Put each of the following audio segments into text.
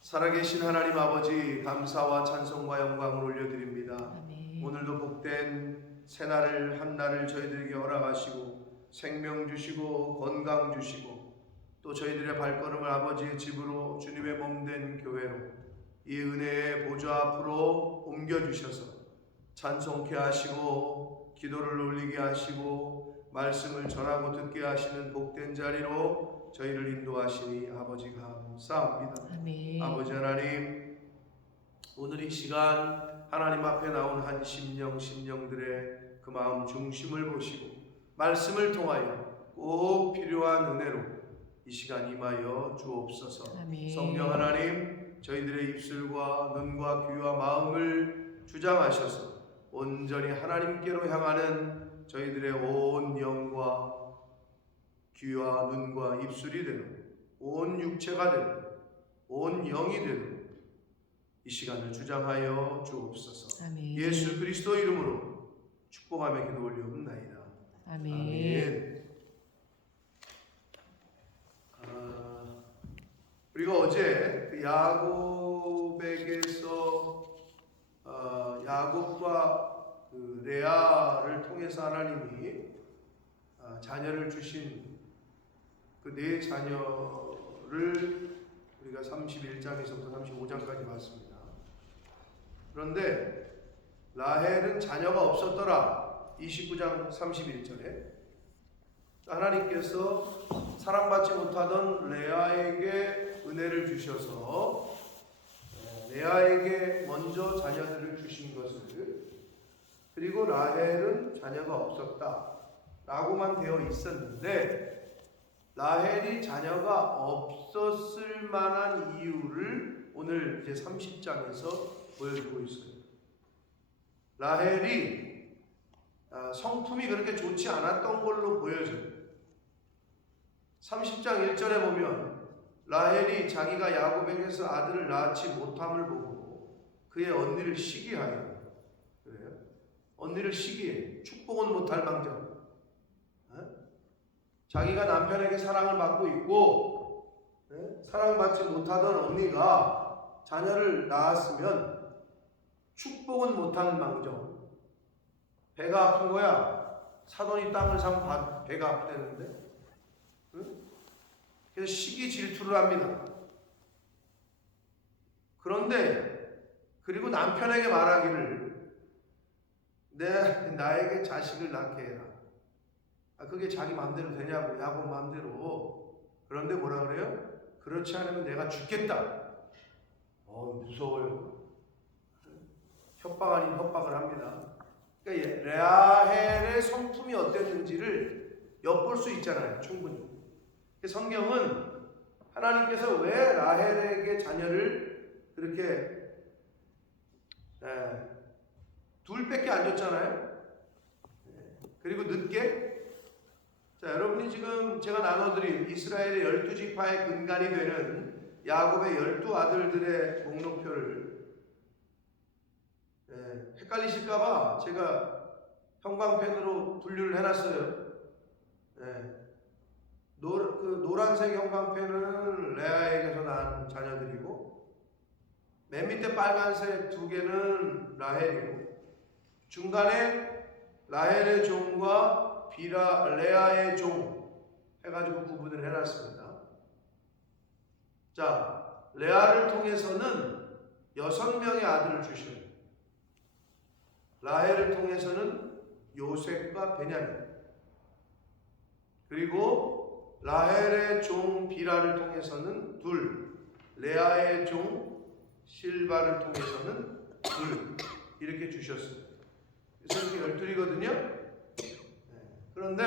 살아계신 하나님 아버지, 감사와 찬송과 영광을 올려드립니다. 아멘. 오늘도 복된 새날을 한날을 저희들에게 허락하시고 생명 주시고 건강 주시고 또 저희들의 발걸음을 아버지의 집으로 주님의 몸된 교회로 이 은혜의 보좌 앞으로 옮겨주셔서 찬송케 하시고 기도를 올리게 하시고 말씀을 전하고 듣게 하시는 복된 자리로 저희를 인도하시니 아버지 감사합니다. 아멘. 아버지 하나님, 오늘 이 시간 하나님 앞에 나온 한 심령들의 그 마음 중심을 보시고 말씀을 통하여 꼭 필요한 은혜로 이 시간 임하여 주옵소서. 아멘. 성령 하나님, 저희들의 입술과 눈과 귀와 마음을 주장하셔서 온전히 하나님께로 향하는 저희들의 온 영과 귀와 눈과 입술이 되고 온 육체가 되고 온 영이 되고 이 시간을 주장하여 주옵소서. 아멘. 예수 그리스도 이름으로 축복하며 기도 올리옵나이다. 아멘. 아멘. 우리가 어제 그 야곱에게서 야곱과 그 레아를 통해서 하나님이 자녀를 주신 그 네 자녀를 우리가 31장에서부터 35장까지 봤습니다. 그런데 라헬은 자녀가 없었더라. 29장 31절에 하나님께서 사랑받지 못하던 레아에게 은혜를 주셔서 레아에게 먼저 자녀들을 주신 것을, 그리고 라헬은 자녀가 없었다 라고만 되어 있었는데 라헬이 자녀가 없었을 만한 이유를 오늘 이제 30장에서 보여주고 있어요. 라헬이 성품이 그렇게 좋지 않았던 걸로 보여져요. 30장 1절에 보면 라헬이 자기가 야곱에게서 아들을 낳지 못함을 보고 그의 언니를 시기하여, 그래요? 언니를 시기해. 축복은 못할 망정. 자기가 남편에게 사랑을 받고 있고 사랑받지 못하던 언니가 자녀를 낳았으면 축복은 못하는 망정. 배가 아픈 거야. 사돈이 땅을 사면 배가 아프다는데. 그래서 시기 질투를 합니다. 그런데 그리고 남편에게 말하기를 나에게 자식을 낳게 해라. 그게 자기 마음대로 되냐고, 야곱 마음대로. 그런데 뭐라 그래요? 그렇지 않으면 내가 죽겠다. 무서워요. 협박 아닌 협박을 합니다. 그러니까 라헬의 성품이 어땠는지를 엿볼 수 있잖아요, 충분히. 성경은 하나님께서 왜 라헬에게 자녀를 그렇게 둘밖에 안 줬잖아요. 그리고 늦게. 자, 여러분이 지금 제가 나눠드린 이스라엘의 12지파의 근간이 되는 야곱의 12아들들의 목록표를 헷갈리실까봐 제가 형광펜으로 분류를 해놨어요. 노란색 형광펜은 레아에게서 난 자녀들이고, 맨 밑에 빨간색 2개는 라헬이고, 중간에 라헬의 종과 레아의 종 해가지고 구분을 해놨습니다. 자, 레아를 통해서는 6명의 아들을 주셔요. 라헬을 통해서는 요셉과 베냐민, 그리고 라헬의 종 비라를 통해서는 2, 레아의 종 실바를 통해서는 2 이렇게 주셨어요. 그래서 이렇게 12이거든요. 그런데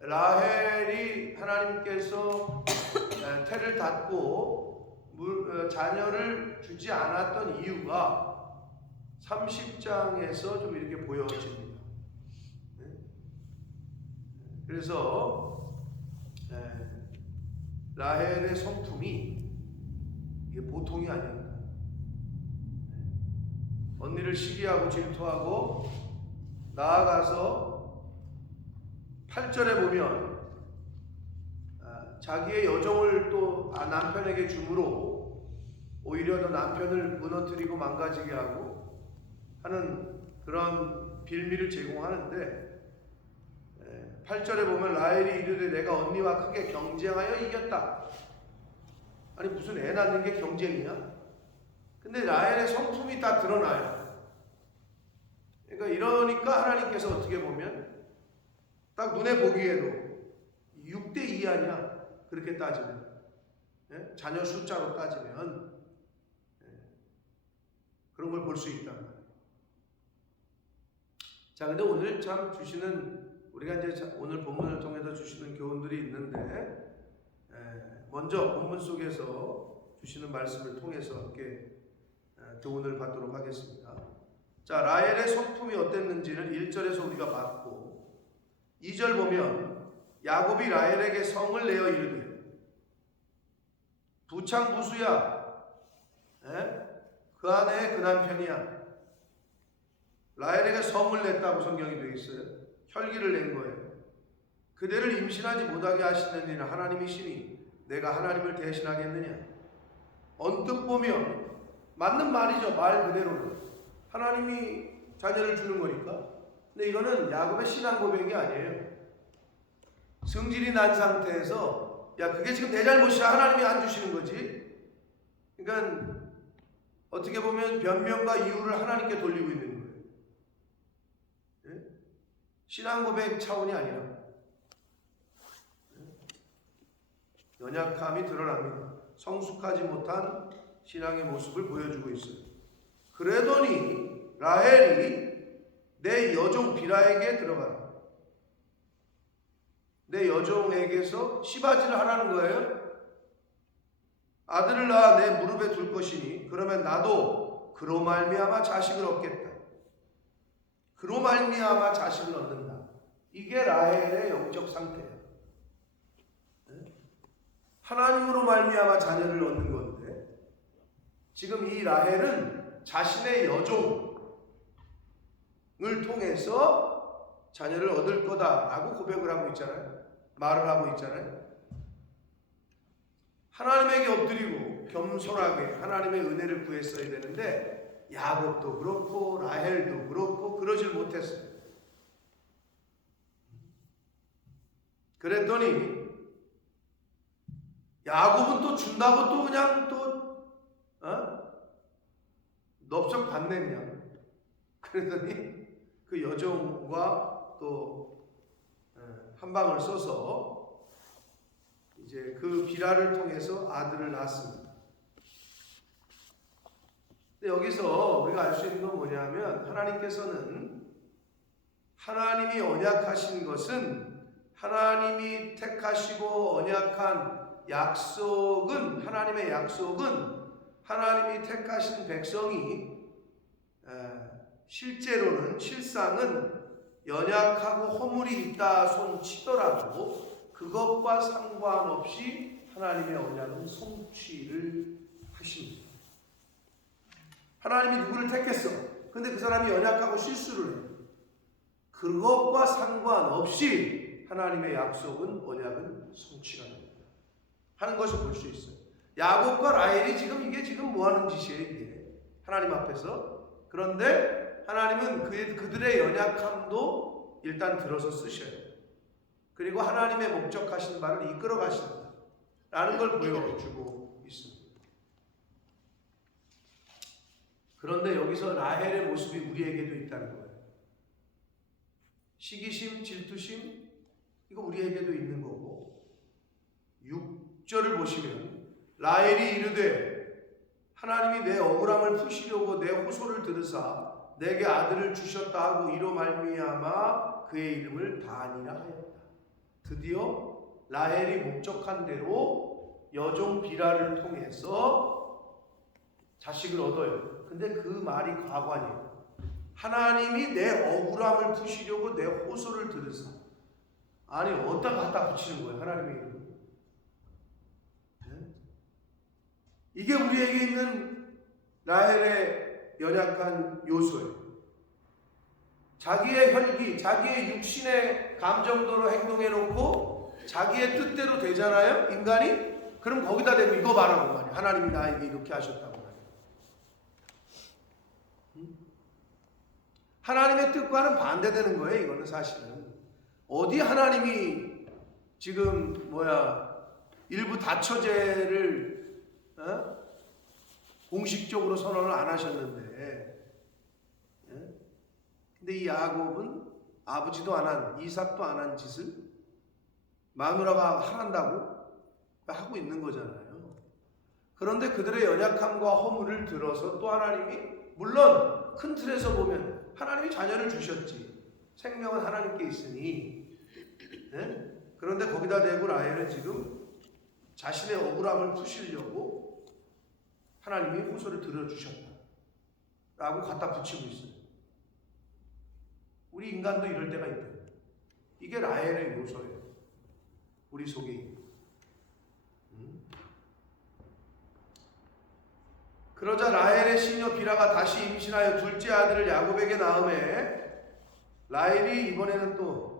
라헬이 하나님께서 태를 닫고 자녀를 주지 않았던 이유가 30장에서 좀 이렇게 보여집니다. 그래서 라헬의 성품이 이게 보통이 아닙니다. 언니를 시기하고 질투하고, 나아가서 8절에 보면 자기의 여종을 또 남편에게 주므로 오히려 더 남편을 무너뜨리고 망가지게 하고 하는 그런 빌미를 제공하는데, 8절에 보면 라헬이 이르되 내가 언니와 크게 경쟁하여 이겼다. 아니 무슨 애 낳는 게 경쟁이냐? 근데 라헬의 성품이 다 드러나요. 그러니까 이러니까 하나님께서 어떻게 보면 딱 눈에 보기에도 6대2 아니야, 그렇게 따지면. 자녀 숫자로 따지면 그런 걸 볼 수 있단 말이에요. 자, 근데 오늘 참 주시는, 우리가 이제 오늘 본문을 통해서 주시는 교훈들이 있는데, 먼저 본문 속에서 주시는 말씀을 통해서 함께 교훈을 받도록 하겠습니다. 자, 라헬의 성품이 어땠는지는 1절에서 우리가 봤고, 2절 보면 야곱이 라헬에게 성을 내어 이르되 부창부수야, 그 아내의 그 남편이야. 라헬에게 성을 냈다고 성경이 되어 있어요. 혈기를 낸 거예요. 그대를 임신하지 못하게 하시는 이는 하나님이시니 내가 하나님을 대신하겠느냐. 언뜻 보면 맞는 말이죠. 말 그대로는 하나님이 자녀를 주는 거니까. 근데 이거는 야곱의 신앙 고백이 아니에요. 성질이 난 상태에서 야 그게 지금 내 잘못이야, 하나님이 안 주시는 거지. 그러니까 어떻게 보면 변명과 이유를 하나님께 돌리고 있는 거예요. 신앙 고백 차원이 아니라 연약함이 드러납니다. 성숙하지 못한 신앙의 모습을 보여주고 있어요. 그러더니 라헬이 내 여종 비라에게 들어가라. 내 여종에게서 시바지를 하라는 거예요. 아들을 낳아 내 무릎에 둘 것이니 그러면 나도 그로 말미암아 자식을 얻겠다. 그로 말미암아 자식을 얻는다. 이게 라헬의 영적 상태예요. 하나님으로 말미암아 자녀를 얻는 건데, 지금 이 라헬은 자신의 여종을 통해서 자녀를 얻을 거다라고 고백을 하고 있잖아요. 말을 하고 있잖아요. 하나님에게 엎드리고 겸손하게 하나님의 은혜를 구했어야 되는데 야곱도 그렇고 라헬도 그렇고 그러질 못했어요. 그랬더니 야곱은 또 준다고 또 그냥 또 넓적 받네 그냥. 그랬더니 그 여종과 또 한 방을 써서 이제 그 비라를 통해서 아들을 낳았습니다. 근데 여기서 우리가 알 수 있는 건 뭐냐면, 하나님께서는 하나님이 언약하신 것은, 하나님이 택하시고 언약한 약속은, 하나님의 약속은 하나님이 택하신 백성이 실제로는, 실상은 연약하고 허물이 있다 손 치더라도 그것과 상관없이 하나님의 언약은 성취를 하십니다. 하나님이 누구를 택했어. 근데 그 사람이 연약하고 실수를 해요. 그것과 상관없이 하나님의 약속은, 언약은 성취가 됩니다. 하는 것을 볼 수 있어요. 야곱과 라헬이 지금 이게 지금 뭐 하는 짓이에요, 이게. 하나님 앞에서. 그런데 하나님은 그들의 연약함도 일단 들어서 쓰셔요. 그리고 하나님의 목적하신 바를 이끌어 가신다 라는 걸 보여주고 있습니다. 그런데 여기서 라헬의 모습이 우리에게도 있다는 거예요. 시기심, 질투심, 이거 우리에게도 있는 거고, 6절을 보시면 라헬이 이르되 하나님이 내 억울함을 푸시려고 내 호소를 들으사 내게 아들을 주셨다 하고 이로 말미암아 그의 이름을 다니라 하였다. 드디어 라헬이 목적한 대로 여종 비라를 통해서 자식을 얻어요. 근데 그 말이 과관이에요. 하나님이 내 억울함을 푸시려고 내 호소를 들으사. 아니 어디다 갖다 붙이는 거예요, 하나님의 이름을. 이게 우리에게 있는 라헬의 연약한 요소예요. 자기의 혈기, 자기의 육신의 감정도로 행동해놓고 자기의 뜻대로 되잖아요, 인간이. 그럼 거기다 대고 이거 말하는 거 아니에요. 하나님이 나에게 이렇게 하셨다고 말해요. 하나님의 뜻과는 반대되는 거예요. 이거는 사실은. 어디 하나님이 지금 일부 다처제를 공식적으로 선언을 안 하셨는데, 근데 이 야곱은 아버지도 안 한, 이삭도 안 한 짓을 마누라가 하란다고 하고 있는 거잖아요. 그런데 그들의 연약함과 허물을 들어서 또 하나님이, 물론 큰 틀에서 보면 하나님이 자녀를 주셨지. 생명은 하나님께 있으니. 그런데 거기다 대고 라헬은 지금 자신의 억울함을 푸시려고 하나님이 호소를 들어주셨다 라고 갖다 붙이고 있어요. 우리 인간도 이럴 때가 있다. 이게 라헬의 요소예요. 우리 속에 있는. 그러자 라헬의 시녀 비라가 다시 임신하여 둘째 아들을 야곱에게 낳음에 라헬이 이번에는 또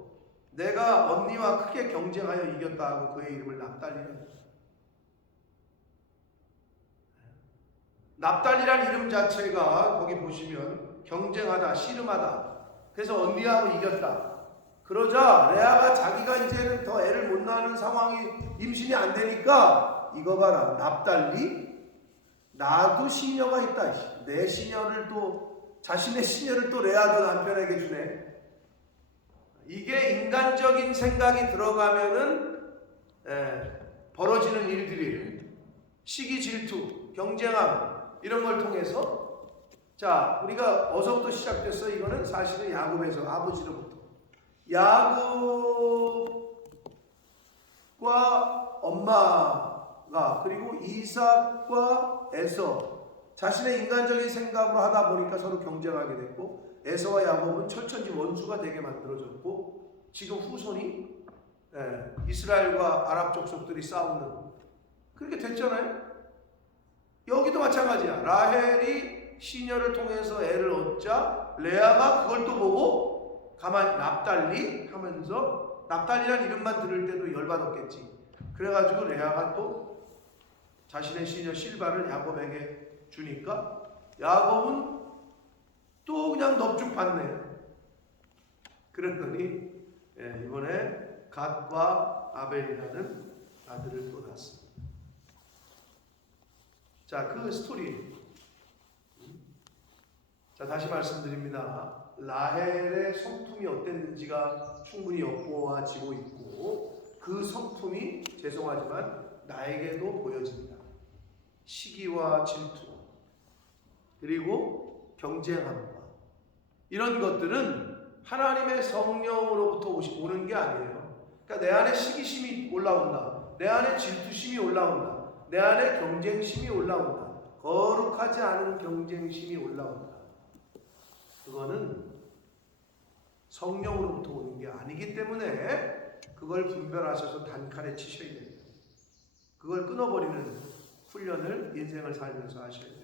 내가 언니와 크게 경쟁하여 이겼다 하고 그의 이름을 납달리라. 납달리란 이름 자체가 거기 보시면 경쟁하다, 씨름하다. 그래서 언니하고 이겼다. 그러자 레아가 자기가 이제는 더 애를 못 낳는 상황이 임신이 안 되니까 이거 봐라. 납달리? 나도 시녀가 있다. 내 시녀를 또, 자신의 시녀를 또 레아도 남편에게 주네. 이게 인간적인 생각이 들어가면은 벌어지는 일들이에요. 시기, 질투, 경쟁함 이런 걸 통해서, 자, 우리가 어서부터 시작됐어. 이거는 사실은 야곱에서, 아버지로부터. 야곱과 엄마가, 그리고 이삭과 에서 자신의 인간적인 생각으로 하다 보니까 서로 경쟁하게 됐고, 에서와 야곱은 철천지 원수가 되게 만들어졌고, 지금 후손이 이스라엘과 아랍 족속들이 싸우는 그렇게 됐잖아요. 여기도 마찬가지야. 라헬이 시녀를 통해서 애를 얻자 레아가 그걸 또 보고 가만히 납달리 하면서, 납달리란 이름만 들을 때도 열받았겠지. 그래가지고 레아가 또 자신의 시녀 실바를 야곱에게 주니까 야곱은 또 그냥 넙죽 받네. 그랬더니 이번에 갓과 아벨이라는 아들을 또 낳았습니다. 자, 그 스토리. 자, 다시 말씀드립니다. 라헬의 성품이 어땠는지가 충분히 엿보아지고 있고, 그 성품이 죄송하지만 나에게도 보여집니다. 시기와 질투, 그리고 경쟁함과 이런 것들은 하나님의 성령으로부터 오는 게 아니에요. 그러니까 내 안에 시기심이 올라온다, 내 안에 질투심이 올라온다, 내 안에 경쟁심이 올라온다, 거룩하지 않은 경쟁심이 올라온다. 그거는 성령으로부터 오는 게 아니기 때문에 그걸 분별하셔서 단칼에 치셔야 됩니다. 그걸 끊어버리는 훈련을 인생을 살면서 하셔야 돼요.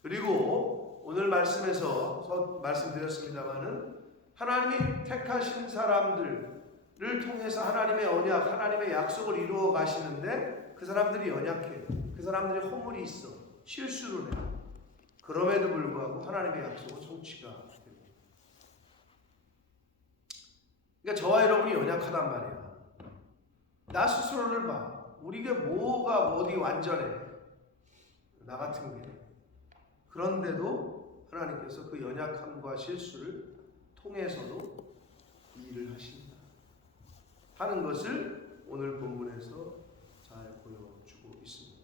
그리고 오늘 말씀에서 말씀드렸습니다마는 하나님이 택하신 사람들을 통해서 하나님의 언약, 하나님의 약속을 이루어 가시는데 그 사람들이 연약해. 그 사람들이 허물이 있어. 실수를 해. 그럼에도 불구하고 하나님의 약속은 성취가 됩니다. 그러니까 저와 여러분이 연약하단 말이야. 나 스스로를 봐. 우리가 뭐가 어디 완전해. 나 같은 게. 그런데도 하나님께서 그 연약함과 실수를 통해서도 일을 하신다 하는 것을 오늘 본문에서 잘 보여주고 있습니다.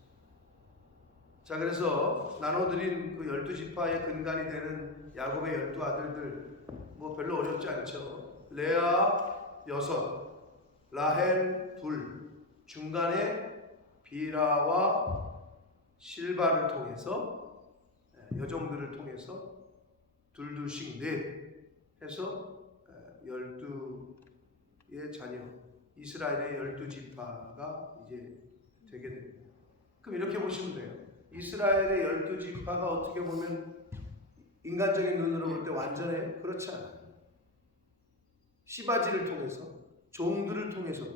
자, 그래서 나눠드린 그 12지파의 근간이 되는 야곱의 12아들들 뭐 별로 어렵지 않죠. 레아 6, 라헬 2, 중간에 비라와 실바를 통해서, 여종들을 통해서 둘씩 넷 해서 12의 자녀, 이스라엘의 12지파가 이제 되게 됩니다. 그럼 이렇게 보시면 돼요. 이스라엘의 12지파가 어떻게 보면 인간적인 눈으로 볼 때 완전해? 그렇지 않아요. 시바지를 통해서, 종들을 통해서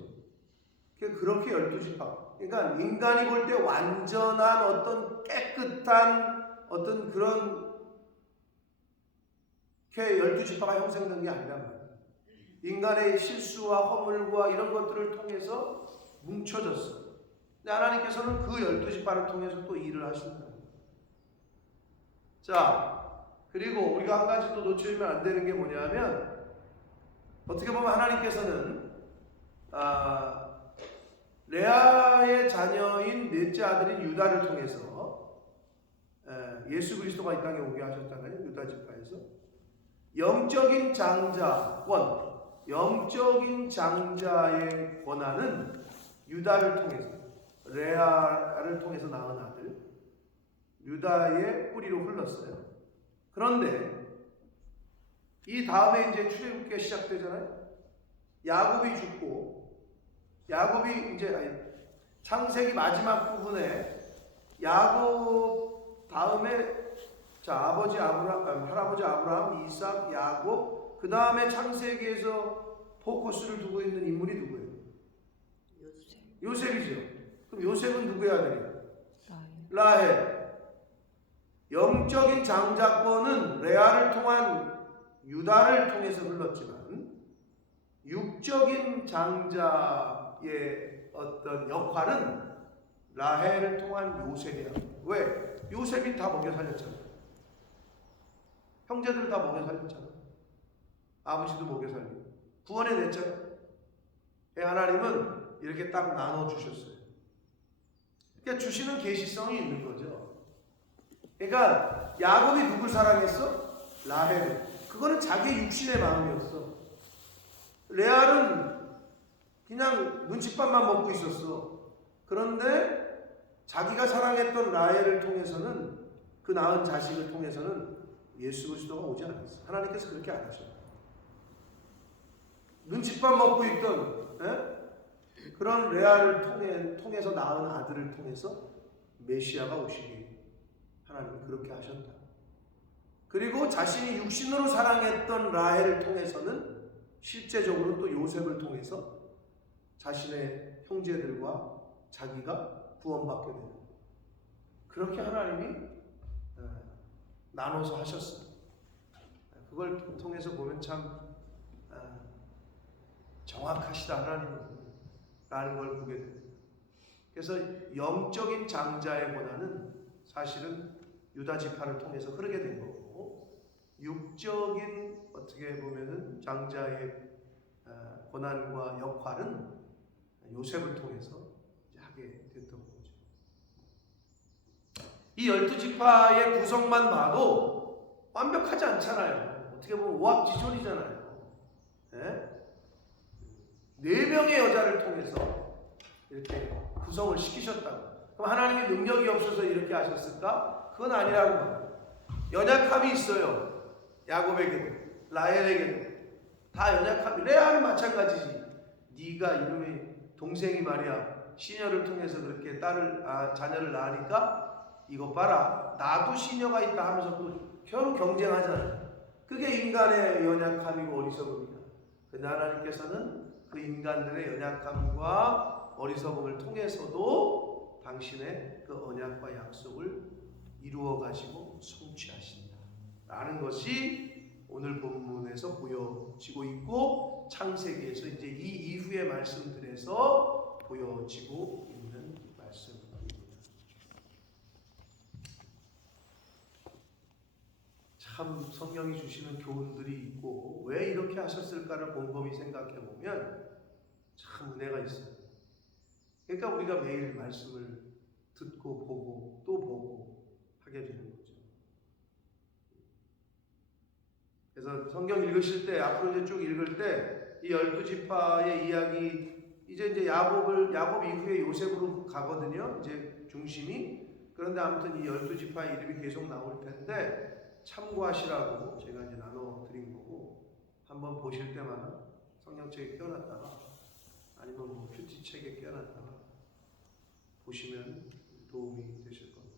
그렇게 12지파. 그러니까 인간이 볼 때 완전한 어떤 깨끗한 어떤 그런 이렇게 12지파가 형성된 게 아니란 말이에요. 인간의 실수와 허물과 이런 것들을 통해서 뭉쳐졌어요. 근데 하나님께서는 그 12지파를 통해서 또 일을 하신다. 자, 그리고 우리가 한 가지 또 놓치면 안 되는 게 뭐냐면, 어떻게 보면 하나님께서는 레아의 자녀인 넷째 아들인 유다를 통해서 예수 그리스도가 이 땅에 오게 하셨잖아요. 유다 지파에서 영적인 장자권, 영적인 장자의 권한은 유다를 통해서, 레아를 통해서 낳은 아들 유다의 뿌리로 흘렀어요. 그런데 이 다음에 이제 출애굽기가 시작되잖아요. 야곱이 죽고, 야곱이 이제 창세기 마지막 부분에 야곱 다음에 아버지 아브라함, 할아버지 아브라함, 이삭, 야곱, 그 다음에 창세기에서 포커스를 두고 있는 인물이 누구예요? 요셉이죠. 그럼 요셉은 누구의 아들이에요? 라헬. 영적인 장자권은 레아를 통한 유다를 통해서 흘렀지만, 육적인 장자의 어떤 역할은 라헬을 통한 요셉이야. 왜? 요셉이 다 먹여 살렸잖아. 형제들 다 먹여 살렸잖아. 아버지도 먹여 살리고 구원해 냈잖아. 하나님은 이렇게 딱 나눠 주셨어요. 그러니까 주시는 계시성이 있는 거죠. 그러니까 야곱이 누굴 사랑했어? 라헬을. 그거는 자기 육신의 마음이었어. 레알은 그냥 눈칫밥만 먹고 있었어. 그런데 자기가 사랑했던 라헬을 통해서는, 그 낳은 자식을 통해서는 예수 그리스도가 오지 않았어. 하나님께서 그렇게 안 하셔. 눈칫밥 먹고 있던 그런 레아를 통해서 낳은 아들을 통해서 메시아가 오시기 하나님은 그렇게 하셨다. 그리고 자신이 육신으로 사랑했던 라헬을 통해서는 실제적으로 또 요셉을 통해서 자신의 형제들과 자기가 구원받게 되는, 그렇게 하나님이 나눠서 하셨어요. 그걸 통해서 보면 참 정확하시다 하나님은 걸 보게 됩니다. 그래서 영적인 장자의 권한은 사실은 유다 지파를 통해서 흐르게 된 거고, 육적인 어떻게 보면은 장자의 권한과 역할은 요셉을 통해서 하게 됐던 거죠. 이 12지파의 구성만 봐도 완벽하지 않잖아요. 어떻게 보면 오합지졸이잖아요. 네 명의 여자를 통해서 이렇게 구성을 시키셨다. 그럼 하나님의 능력이 없어서 이렇게 하셨을까? 그건 아니라고 봐요. 연약함이 있어요. 야곱에게도, 라헬에게도 다 연약함이. 레아는 마찬가지지. 네가 이놈의 동생이 말이야 시녀를 통해서 그렇게 자녀를 낳으니까 이것 봐라, 나도 시녀가 있다 하면서 또 서로 경쟁하잖아요. 그게 인간의 연약함이고 어리석음이다. 근데 하나님께서는 그 인간들의 연약함과 어리석음을 통해서도 당신의 그 언약과 약속을 이루어 가시고 성취하신다 라는 것이 오늘 본문에서 보여지고 있고, 창세기에서 이제 이 이후의 말씀들에서 보여지고 있는 말씀입니다. 참 성령이 주시는 교훈들이 있고, 왜 이렇게 하셨을까를 곰곰이 생각해 보면 참 은혜가 있어요. 그러니까 우리가 매일 말씀을 듣고 보고 또 보고 하게 되는 거죠. 그래서 성경 읽으실 때, 앞으로 이제 쭉 읽을 때 이 12지파의 이야기, 이제 야곱 이후에 요셉으로 가거든요. 이제 중심이. 그런데 아무튼 이 12지파의 이름이 계속 나올 텐데 참고하시라고 제가 이제 나눠 드린 거고, 한번 보실 때마다 성경책에 껴놨다가 아니면 뭐 큐티책에 껴놨다가 보시면 도움이 되실 겁니다.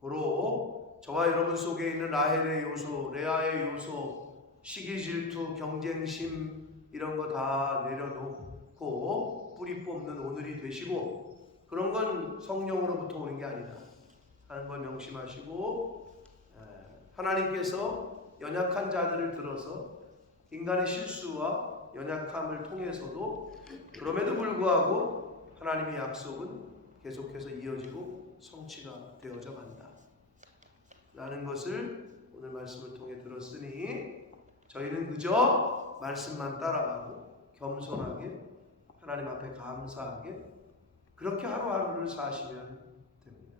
고로 저와 여러분 속에 있는 라헬의 요소, 레아의 요소, 시기 질투, 경쟁심 이런 거 다 내려놓고 뿌리 뽑는 오늘이 되시고, 그런 건 성령으로부터 오는 게 아니다 하는 걸 명심하시고, 하나님께서 연약한 자들을 들어서 인간의 실수와 연약함을 통해서도 그럼에도 불구하고 하나님의 약속은 계속해서 이어지고 성취가 되어져 간다 라는 것을 오늘 말씀을 통해 들었으니 저희는 그저 말씀만 따라가고 겸손하게 하나님 앞에 감사하게 그렇게 하루하루를 사시면 됩니다.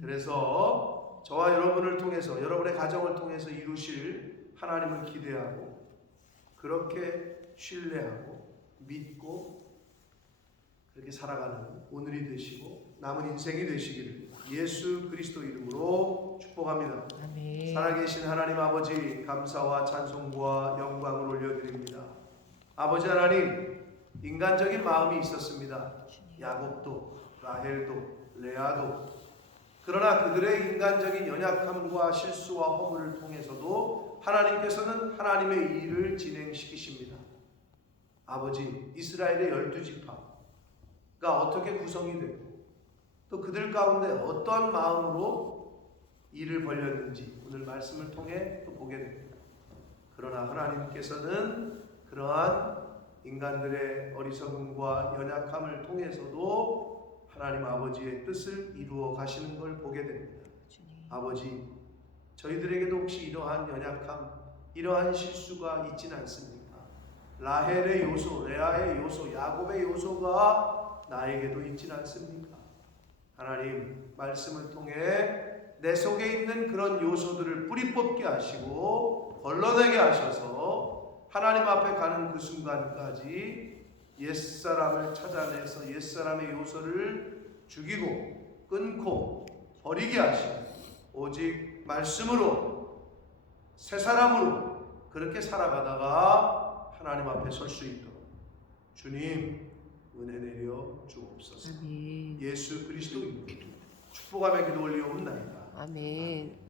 그래서 저와 여러분을 통해서 여러분의 가정을 통해서 이루실 하나님을 기대하고 그렇게 신뢰하고 믿고 그렇게 살아가는 오늘이 되시고 남은 인생이 되시기를 예수 그리스도 이름으로 축복합니다. 아멘. 살아계신 하나님 아버지 감사와 찬송과 영광을 올려드립니다. 아버지 하나님 인간적인 마음이 있었습니다. 야곱도 라헬도 레아도 그러나 그들의 인간적인 연약함과 실수와 허물을 통해서도 하나님께서는 하나님의 일을 진행시키십니다. 아버지 이스라엘의 12지파가 어떻게 구성이 되고 또 그들 가운데 어떤 마음으로 일을 벌였는지 오늘 말씀을 통해 또 보게 됩니다. 그러나 하나님께서는 그러한 인간들의 어리석음과 연약함을 통해서도 하나님 아버지의 뜻을 이루어 가시는 걸 보게 됩니다. 아버지, 저희들에게도 혹시 이러한 연약함, 이러한 실수가 있지는 않습니까? 라헬의 요소, 레아의 요소, 야곱의 요소가 나에게도 있지는 않습니까? 하나님, 말씀을 통해 내 속에 있는 그런 요소들을 뿌리 뽑게 하시고 걸러내게 하셔서 하나님 앞에 가는 그 순간까지 옛사람을 찾아내서 옛사람의 요소를 죽이고 끊고 버리게 하시고 오직 말씀으로 새 사람으로 그렇게 살아가다가 하나님 앞에 설 수 있도록 주님 은혜 내려 주옵소서. 아멘. 예수 그리스도 이름으로 축복하며 기도 올리옵나이다. 아멘.